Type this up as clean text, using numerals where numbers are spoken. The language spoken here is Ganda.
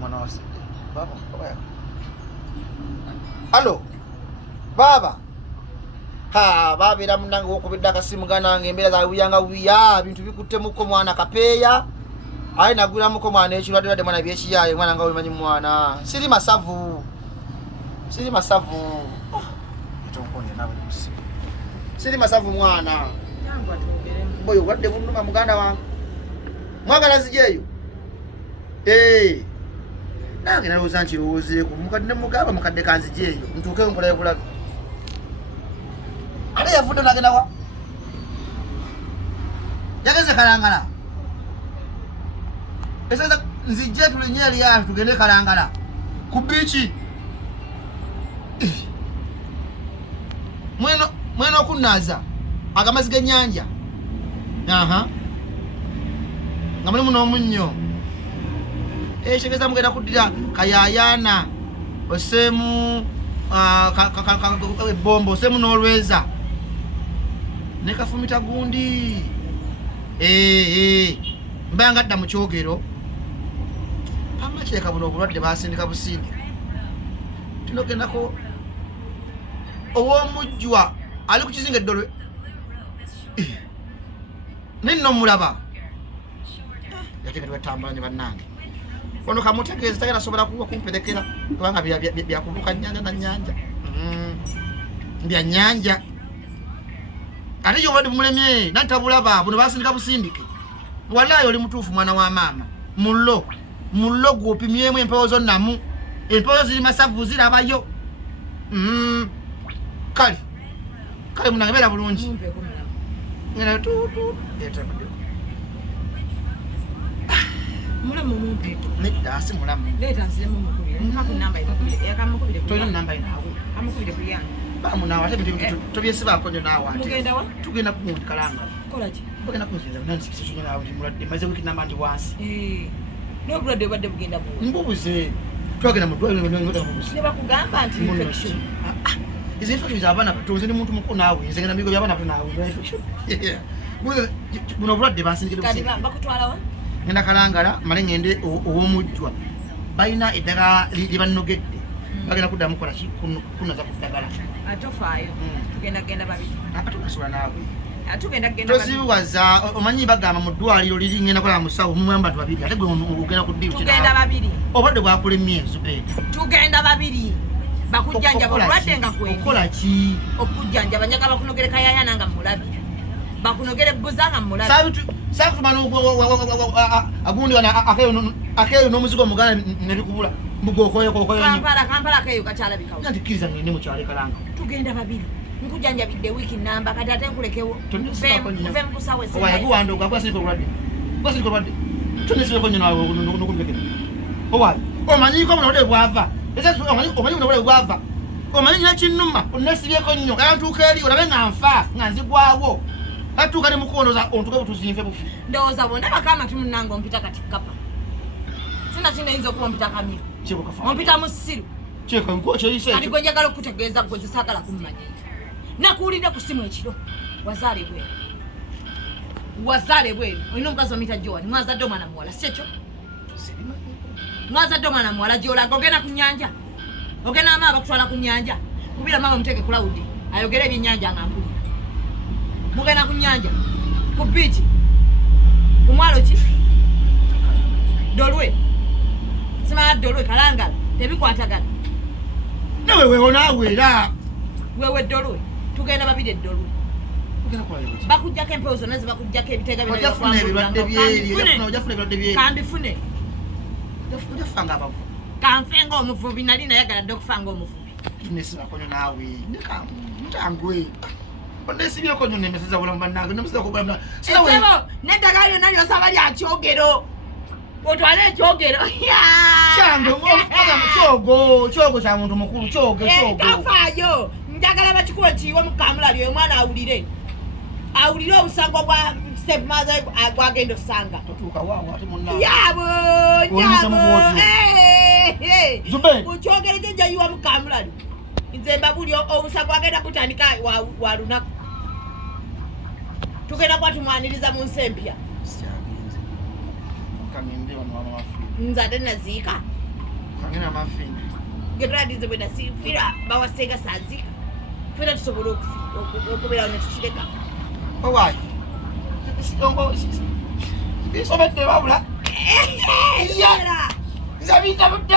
mwana wase baba baba alo baba ha babira munange wokubidda akasimu ganange embeera zawiyanga wiya bintu bikuttemuko mwana kapeya ayi nagwiramuko mwana ekirwadde mwana byekiyaye mwana nga wemanyi mwana siri masavu tonkonye nawe musimu siri masavu mwana boyo wadde bunuma muganda wange mwagala zijeyo nange nalowooza nkirowoozeeko mukadde mugamba mukadde kanzijeeyo ntuuke nkolayo bulabi ate yavudde nagenda wa yageze Kalangala esasa nzijje tulinye eryato tugende Kalangala ku biiki mweno okunaaza agamazi g'ennyanja nga mulimu n'omunnyo ekigeza mugenda kuddira Kayayana oseemu ebbombo oseemu n'olweza ne Kafumita gundi mbaya nga dda mu kyogero amakyeka buno obulwadde basindika busindi tinogendako ow'omujjwa ali ku kizinga eddolwe ninno mulaba yategeddwa tambula ne bannange ono kamutegeeza tagenda asobola kuwa kumperekera kubanga byakubuka nnyanja na nnyanja bya nnyanja ate yobadde bumulemye nantabulaba buno basindika busindike wallahi oli mutuufu mwana wa maama mullo gwopimyemu empewo zonnamu empewo ziri masavu zirabayo kale munange beera bulungi ngena tutu mulamu mumpe nedda si mulamu leta nziremu mukubire mpaku namba ikubire yakamukubire toyina namba inawe amukubire kuyange bamunawe ate bintu tobyesibako nyo naawe ate tugenda wa tugenda kugundi Kalangala kola ki tugenda kunziza nansikisonyo nawe ndi mulwadde maze wiki namandi wansi n'obulwadde bwadde bugenda buwe mbubuze twagenda mudwaliro ne bakugamba nti infection izi infection z'abaana bato nze ndi muntu mukulu naawe nze ngenda mu bigo by'abaana bato naawe infection buno obulwadde bansindikire kati busindike bakutwala wa ngenda Kalangala male ngende ow'omujjwa balina eddagala libanogedde bagenda kuddamu kukola ki kunoza ku ddagala atofaayo tugenda babiri atunasobola naawe atugenda babiri tosiwaza omanyi bagamba mu ddwaliro liri ngenda kola musawo mumuyamba bantu babiri ate gwe ogenda ku ddiru tugenda babiri obulwadde bwakulemye Zubeida tugenda babiri bakujjanjaba obulwadde nga kweli okola ki okujjanjaba njaga bakunogere Kayayana nga mulabi bakunogere Bbuza nga mulabi sakutuma agundi wana akeyo n'omuzigo omuganda nebikubula mbugokoyokokoyo kampala akeyo kakyalabikawo nandikkiriza ngende mu kyalo Kalangala tugenda babiri nkujjanjabidde wiiki namba kati ate nkulekewo nve mukusawo eseyaguwandoga gwasirika olwadde tonesibeko nyo nawe nokumbekera owaayi omanyiko obulwadde bwava omanyi buno obulwadde bwava omanyi nyina kinnuma onesibyeko nnyo gantuuka eri olabe nga nfa nga nzigwawo atuuka ne mukuwonoza ontuke butuzinve bufi ndowooza bwondabako amatu munange ompita kati kapa sina kino eyinza okuba ompita kamiro ompita mu ssiru kati gwe njagala okukutegeeza gwe zisaagala kummanyiira nakuwulidde ku simu ekiro wazaale bweru olina omukazi omuyita Joani mwazadde omwana muwala si ekyo mwazadde omwana muwala gyolaga ogenda ku nnyanja ogenda amaaba bakutwala ku nnyanja kubira maaba muteeke ku lawudi ayogere ebyennyanja nga mpulira mugenda ku nnyanja ku biiki ku mwalo ki Dolwe simala Dolwe Kalangala tebikwatagana nawewewo naawe era wewe Dolwe tugenda babiri eddolwe bakujjako empewo zonna zibakujjako ebiteega ojafuna ebirwadde byeri kambifune ojafanga abavu kanfe ng'omuvubi nali nayagala dde okufa ng'omuvubi tunesibakonyo naawe ntangwe onesibyeko nyo nemeseza bulamu bannange nemeseza kugula esebo n'eddagala lyonna lyosaba lya kyogero otwale ekyogero kyange kyogo kya muntu mukulu kyogo kafaayo njagala bakikuba kiyiwe mukamulali oyo mwana awulire obusango bwa step mother gwagenda osanga mukyogere gyejayiwa mukamulali nze mbabuli obusango agenda kutandika wa lunaku tugenda kuba tumwaniriza mu nsi empya nze ate naziika kangena mafini getuladize bwena sifira bawasenga sanzika fera tusobola okubeerawo netukireka owaayi bisobedde babula era nze bintabudde